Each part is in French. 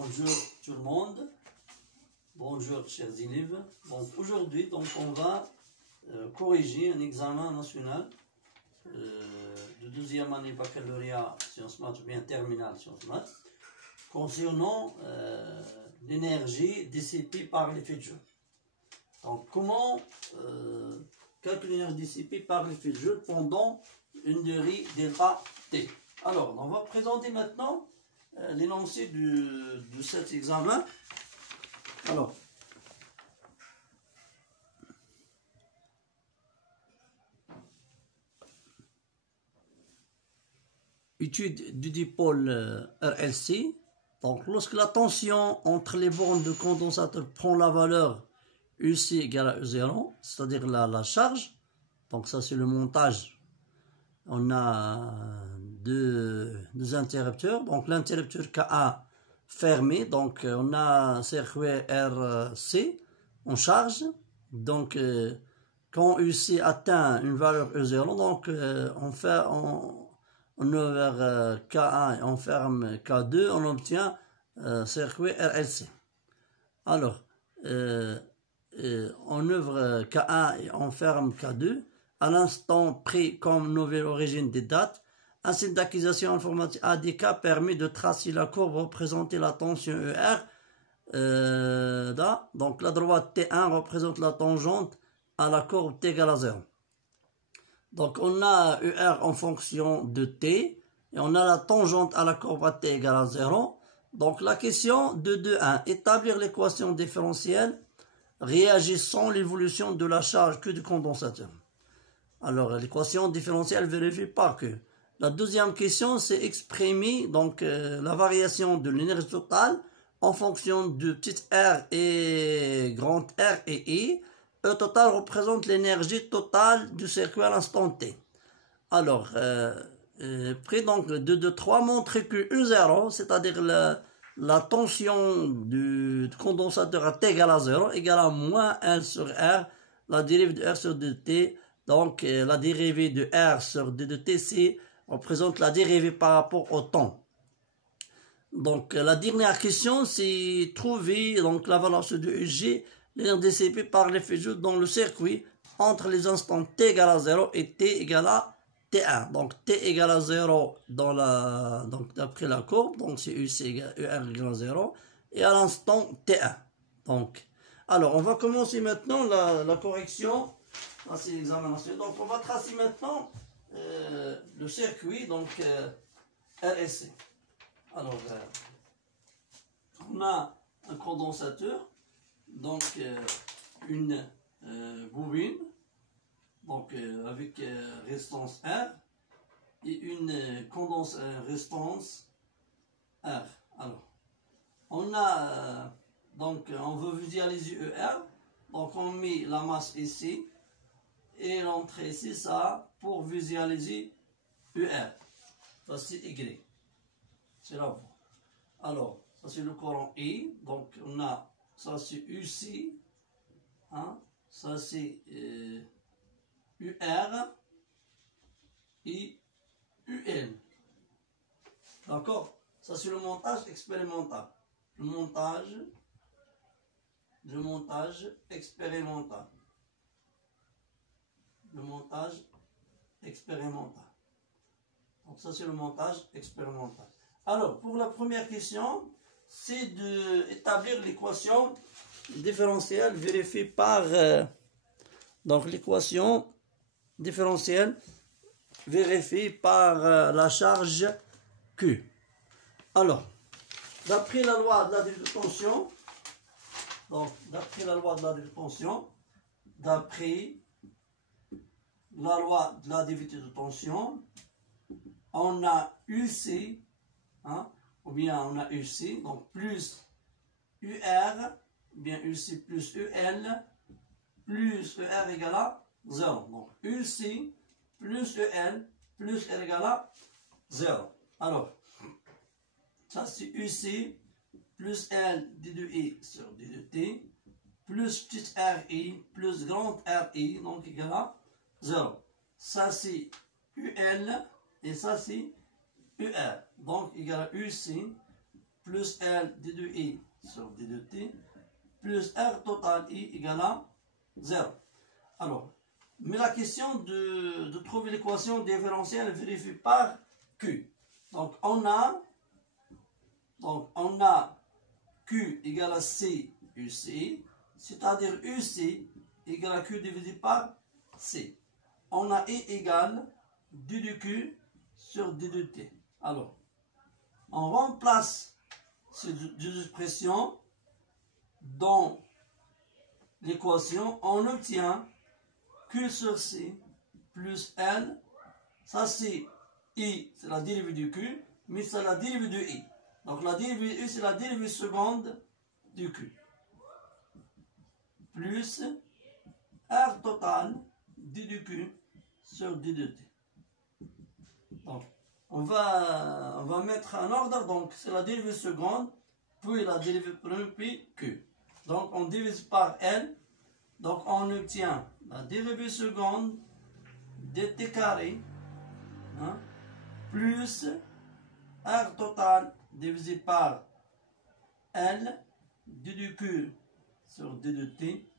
Bonjour tout le monde, bonjour chers élèves. Donc aujourd'hui, on va corriger un examen national de deuxième année baccalauréat sciences maths ou bien terminale sciences maths concernant l'énergie dissipée par l'effet de Joule. Donc comment calculer l'énergie dissipée par l'effet de Joule pendant une durée delta T. Alors on va présenter maintenant l'énoncé de cet examen. Alors, étude du dipôle RLC. Donc, lorsque la tension entre les bornes de condensateur prend la valeur UC égale à E0, c'est-à-dire la charge, donc ça c'est le montage. On a deux interrupteurs, donc l'interrupteur KA fermé, donc on a un circuit RC en charge, donc quand UC atteint une valeur E0, donc on ouvre KA et on ferme K2, on obtient circuit RLC. Alors, on ouvre K1 et on ferme K2. À l'instant pris comme nouvelle origine des dates, un site d'acquisition informatique ADK permet de tracer la courbe représenter la tension ER. Donc la droite T1 représente la tangente à la courbe T égale à 0. Donc on a ER en fonction de T et on a la tangente à la courbe à T égale à 0. Donc la question de 2.1, établir l'équation différentielle réagissant l'évolution de la charge Q du condensateur. Alors, l'équation différentielle vérifie par que. La deuxième question, c'est exprimer donc la variation de l'énergie totale en fonction de petit r et grand R et I. E total représente l'énergie totale du circuit à l'instant T. Alors, pris donc le 2, 2, 3, montrer que E0, c'est-à-dire la tension du condensateur à T égale à 0, égale à moins 1 sur R, la dérivée de R sur dt. Donc, la dérivée de R sur d de T représente la dérivée par rapport au temps. Donc, la dernière question, c'est trouver donc, la valeur de EG, l'énergie dissipée par l'effet de Joule dans le circuit entre les instants T égale à 0 et T égale à T1. Donc, T égale à 0 donc d'après la courbe, donc c'est ER égale à 0, et à l'instant T1. Donc, alors, on va commencer maintenant la correction. C'est l'examination. Donc, on va tracer maintenant le circuit, donc RSC. Alors, on a un condensateur, donc une bobine, donc avec résistance R, et une résistance R. Alors, on a, donc, on veut visualiser ER, donc on met la masse ici. Et l'entrée, c'est ça, pour visualiser ER. Ça, c'est Y. C'est la voie. Alors, ça, c'est le courant I. Donc, on a, ça, c'est UC. Hein? Ça, c'est UR. Et UL. D'accord? Ça, c'est le montage expérimental. Le montage expérimental. Le montage expérimental. Donc ça c'est le montage expérimental. Alors pour la première question, c'est d'établir l'équation différentielle vérifiée par donc l'équation différentielle vérifiée par la charge Q. Alors d'après la loi de la tension, donc d'après la loi de la tension, d'après la loi de la dérivée de tension, on a UC, hein, ou bien on a UC, donc plus UR, ou bien UC plus UL, plus ER égale à 0. Donc UC plus EL plus R égale à 0. Alors, ça c'est UC plus L d de I sur d de T, plus petit RI plus grand RI, donc égal à 0. Ça c'est UL et ça c'est UR. Donc égal à UC plus L d de I sur d de T plus R total I égale à 0. Alors, mais la question de trouver l'équation différentielle vérifie par Q. Donc on a Q égale à C UC, c'est-à-dire UC égale à Q divisé par C. On a I égale d de Q sur d de T. Alors, on remplace ces deux expressions dans l'équation, on obtient Q sur C plus L, ça c'est I, c'est la dérivée du Q, mais c'est la dérivée de I. Donc la dérivée de I, c'est la dérivée seconde du Q. Plus R total d de Q sur d de T. Donc, on va mettre en ordre, donc c'est la dérivée seconde, puis la dérivée première, puis Q. Donc on divise par L, donc on obtient la dérivée seconde dt carré, hein, plus R total divisé par L d de Q sur d de T,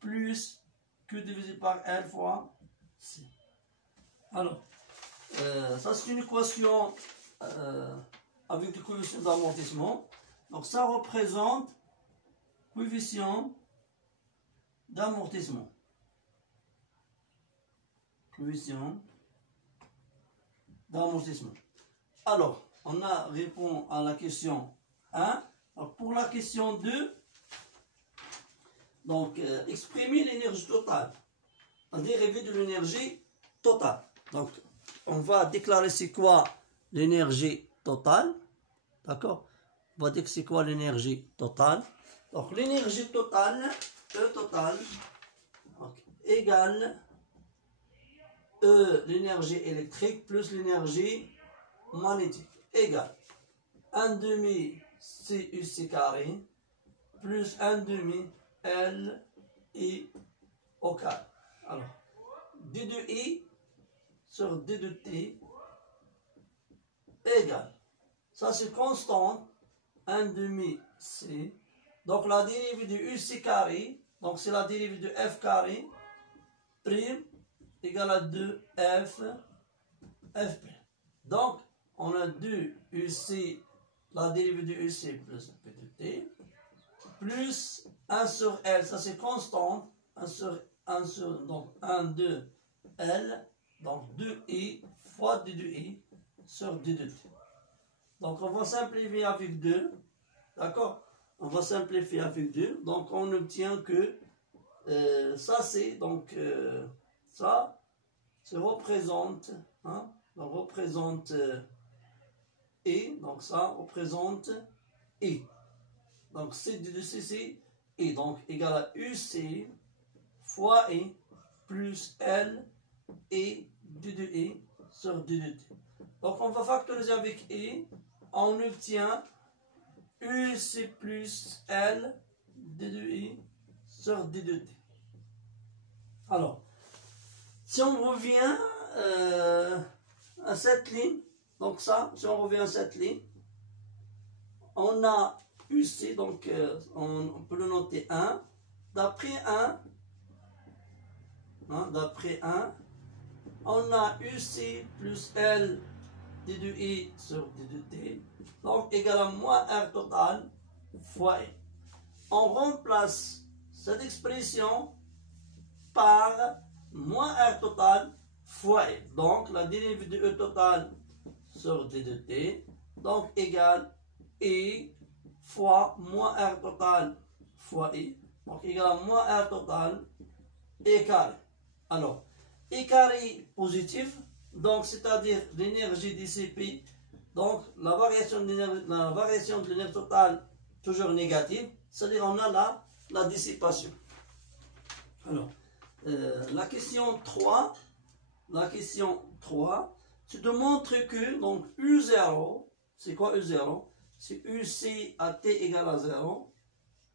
plus Q divisé par L fois C. Alors, ça c'est une équation avec des coefficients d'amortissement. Donc ça représente coefficient d'amortissement. Coefficient d'amortissement. Alors, on a répondu à la question 1. Alors, pour la question 2, donc exprimer l'énergie totale, la dérivée de l'énergie totale. Donc, on va déclarer c'est quoi l'énergie totale. D'accord? On va dire que c'est quoi l'énergie totale. Donc, l'énergie totale, E total, égale E, l'énergie électrique, plus l'énergie magnétique, égale 1 demi CUC carré, plus 1 demi L I au carré. Alors, D de I sur D de T égale, ça c'est constante, 1 demi C, donc la dérivée de UC carré, donc c'est la dérivée de F carré, prime, égale à 2F, F prime. Donc, on a 2 UC, la dérivée de UC plus P de T, plus 1 sur L, ça c'est constante, 1 sur, donc 1, 2, L, donc 2I fois D de I sur D de T. Donc on va simplifier avec 2, d'accord? On va simplifier avec 2, donc on obtient que ça c'est, donc ça représente, hein, on représente I, donc ça représente I. Donc C de C, c'est I, donc égal à UC fois I plus L et D de I sur D de T. Donc on va factoriser avec I, on obtient UC plus L D de I sur D de T. Alors, si on revient à cette ligne, donc ça, si on revient à cette ligne, on a UC, donc on peut le noter 1. D'après 1, hein, d'après 1, on a UC plus L D de I sur D de T, donc égal à moins R total fois I. On remplace cette expression par moins R total fois I. Donc la dérivée de E total sur D de T, donc égale I fois moins R total fois I, donc égal à moins R total I carré. Alors, I carré positif, donc c'est-à-dire l'énergie dissipée, donc la variation de l'énergie totale toujours négative, c'est-à-dire on a la dissipation. Alors, la question 3, c'est de montrer que donc U0, c'est quoi U0? C'est UC à T égale à 0,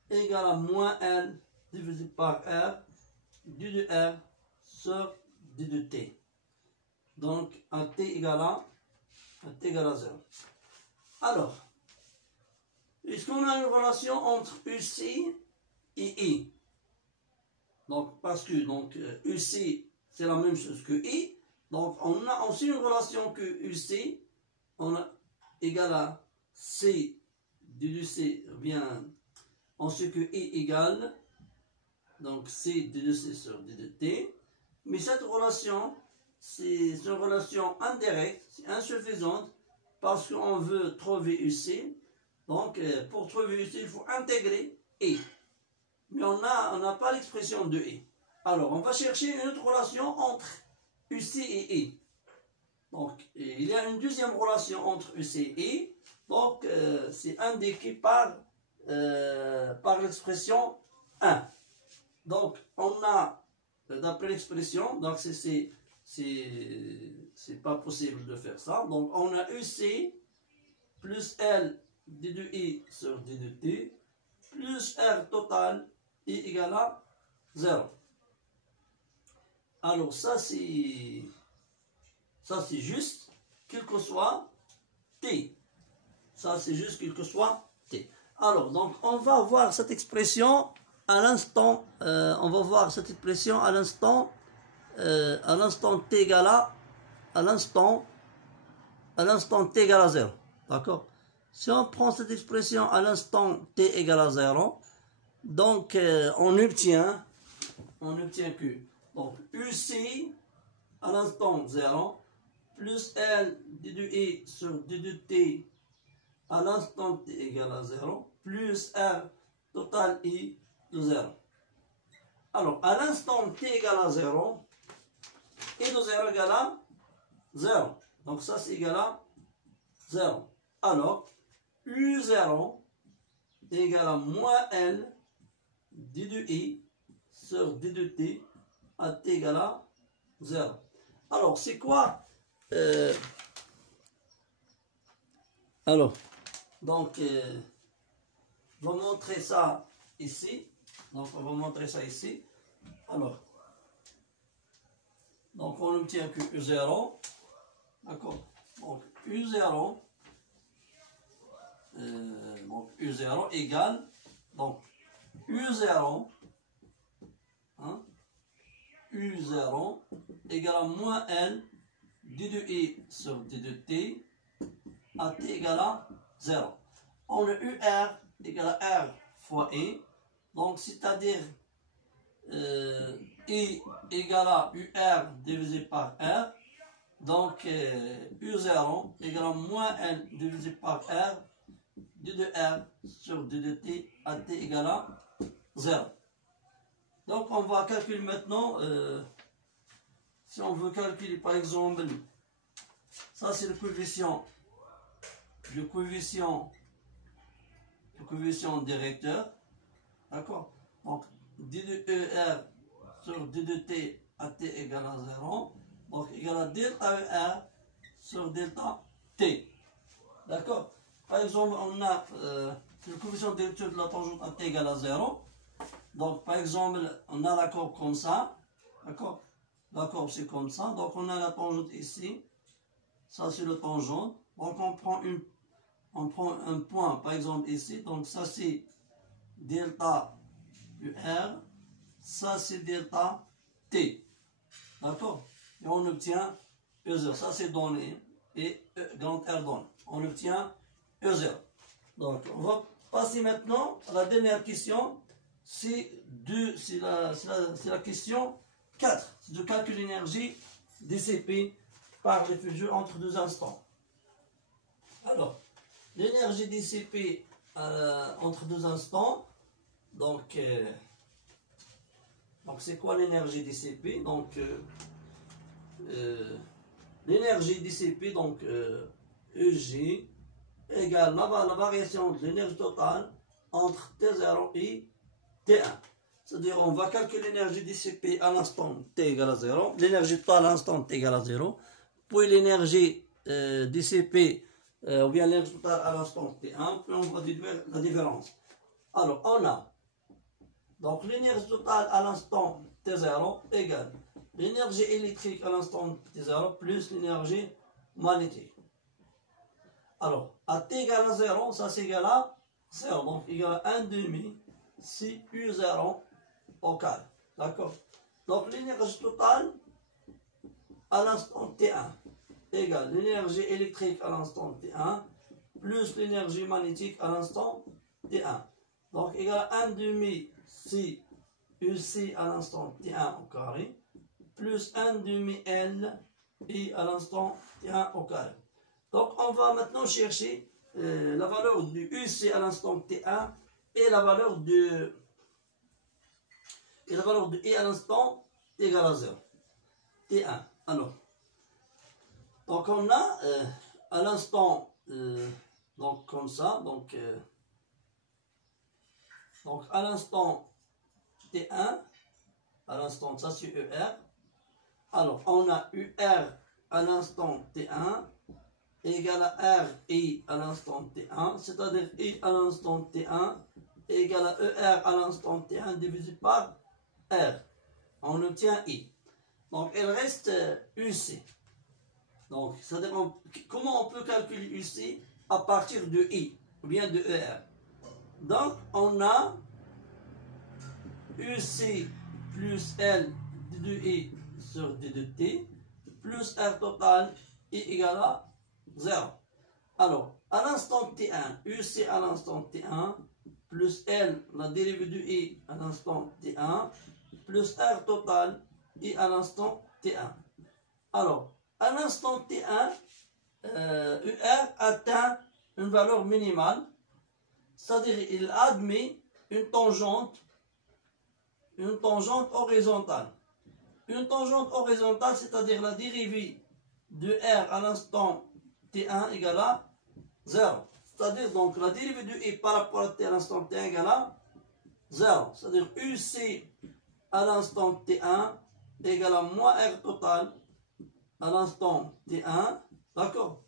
égale à moins L divisé par R, D de R sur D de T. Donc, à T égale à 0. Alors, Puisqu'on a une relation entre UC et I. Donc, parce que UC, c'est la même chose que I. Donc, on a aussi une relation que UC, on a égal à C du C, bien, en ce que I égale, donc C du C sur D de T. Mais cette relation, c'est une relation indirecte, c'est insuffisante, parce qu'on veut trouver UC. Donc, pour trouver UC, il faut intégrer I. Mais on n'a pas l'expression de I. Alors, on va chercher une autre relation entre UC et I. Donc, il y a une deuxième relation entre UC et I. Donc, c'est indiqué par l'expression 1. Donc, on a, d'après l'expression, donc c'est pas possible de faire ça. Donc, on a UC plus L d de I sur d de T plus R total I égale à 0. Alors, ça c'est juste, quel que soit T. Ça, c'est juste quel que soit T. Alors, donc, on va voir cette expression à l'instant, T égale à l'instant T égale à 0. D'accord? Si on prend cette expression à l'instant T égale à 0, donc, on obtient que, donc, UC à l'instant 0, plus L d de I sur d de T à l'instant T égale à 0, plus R total I de 0. Alors, à l'instant T égale à 0, I de 0 égale à 0. Donc, ça, c'est égal à 0. Alors, U0 est égal à moins L d de I sur d de T à T égale à 0. Alors, c'est quoi alors, donc, on va montrer ça ici. Donc, on va montrer ça ici. Alors, donc, on obtient que U0, d'accord. Donc, U0, égale, donc, U0, hein, U0 égale à moins L d de I sur d de T à T égale à 0. On a UR égale à R fois I. Donc, c'est-à-dire I égale à UR divisé par R. Donc, U0 égale à moins L divisé par R, d de R sur d de T à T égale à 0. Donc, on va calculer maintenant, si on veut calculer par exemple, ça c'est le coefficient directeur, d'accord? Donc, d de ER sur d de T à T égale à 0, donc égale à delta ER sur delta T, d'accord? Par exemple, on a le coefficient directeur de la tangente à T égale à 0. Donc, par exemple, on a la courbe comme ça, d'accord? La courbe c'est comme ça, donc on a la tangente ici, ça c'est le tangente, donc on prend un point, par exemple ici, donc ça c'est delta UR, ça c'est delta T, d'accord? Et on obtient E0, ça c'est donné, et grand R donné, on obtient E0. Donc, on va passer maintenant à la dernière question. C'est la question 4. C'est de calcul d'énergie dCP par les figures entre deux instants. Alors, l'énergie dCP entre deux instants. Donc c'est quoi l'énergie dCP? Donc, l'énergie dCP, donc EG, égale la variation de l'énergie totale entre T0 et T1. C'est-à-dire, on va calculer l'énergie dissipée à l'instant T égale à 0, l'énergie totale à l'instant T égale à 0, puis l'énergie dissipée, ou bien l'énergie totale à l'instant T1, puis on va déduire la différence. Alors, on a, donc l'énergie totale à l'instant T0 égale l'énergie électrique à l'instant T0 plus l'énergie magnétique. Alors, à T égale à 0, ça c'est égal à 0. Donc, égal à 1 demi si U0 au carré. D'accord? Donc, l'énergie totale à l'instant T1 égale l'énergie électrique à l'instant T1 plus l'énergie magnétique à l'instant T1. Donc, égal à 1 demi si UC à l'instant T1 au carré plus 1 demi L I à l'instant T1 au carré. Donc, on va maintenant chercher la valeur du UC à l'instant T1 et la valeur de I à l'instant T égale à 0. T1. Alors, donc on a à l'instant, donc comme ça, donc à l'instant T1, à l'instant, ça c'est ER. Alors, on a UR à l'instant T1 égale à RI à l'instant T1, c'est-à-dire I à l'instant T1 égale à ER à l'instant T1 divisé par R. On obtient I. Donc, il reste UC. Donc, c'est-à-dire, comment on peut calculer UC à partir de I, ou bien de ER? Donc, on a UC plus L de I sur D de T, plus R total, I égale à 0. Alors, à l'instant T1, UC à l'instant T1, plus L, la dérivée de I à l'instant T1, plus R total, I à l'instant T1. Alors, à l'instant T1, UR atteint une valeur minimale, c'est-à-dire il admet une tangente horizontale. Une tangente horizontale, c'est-à-dire la dérivée de R à l'instant T1 égale à 0. C'est-à-dire donc la dérivée de I par rapport à T à l'instant T1 égale à 0. C'est-à-dire UC à l'instant T1 égale à moins R total à l'instant T1, d'accord?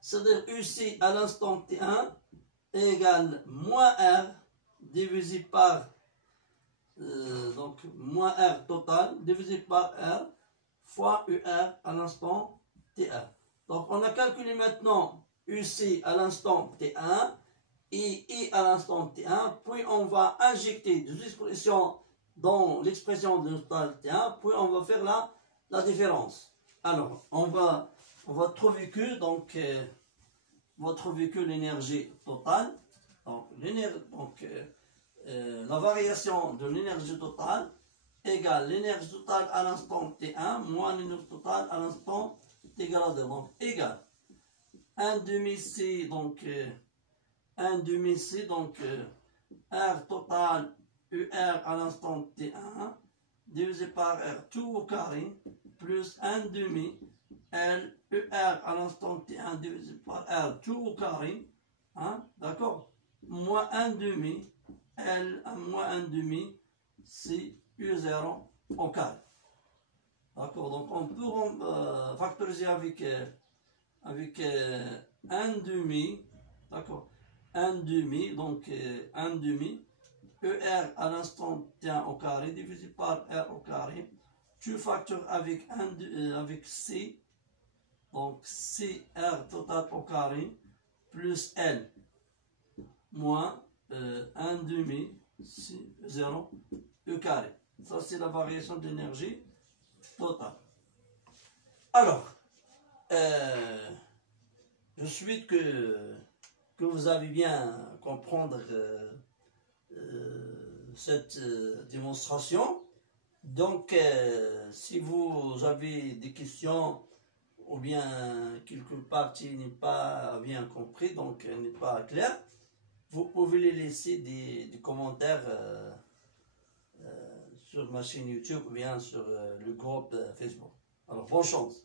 C'est-à-dire UC à l'instant T1 égale moins R divisé par donc moins R total divisé par R fois UR à l'instant T1. Donc on a calculé maintenant UC à l'instant T1 et I à l'instant T1, puis on va injecter des expressions dans l'expression de l'instant T1, puis on va faire la différence. Alors, on va trouver que, donc, l'énergie totale. Donc, la variation de l'énergie totale égale l'énergie totale à l'instant T1 moins l'énergie totale à l'instant T égale à 0. Donc, égale 1 demi C, donc, 1 demi C, donc, R total UR à l'instant T1 divisé par R tout au carré plus 1 demi L UR à l'instant T1 divisé par R tout au carré, hein, d'accord, moins 1 demi L moins 1 demi C U0 au carré. D'accord, donc on peut factoriser avec 1 demi, d'accord, 1 demi, donc 1 demi ER à l'instant T1 au carré divisé par R au carré. Tu factures avec C, donc CR total au carré plus L moins 1 demi C0 E carré. Ça c'est la variation d'énergie totale. Alors, je souhaite que vous avez bien comprendre cette démonstration. Donc, si vous avez des questions ou bien quelque partie n'est pas bien compris, donc n'est pas clair, vous pouvez les laisser des commentaires sur ma chaîne YouTube ou bien sur le groupe Facebook. Alors, bonne chance.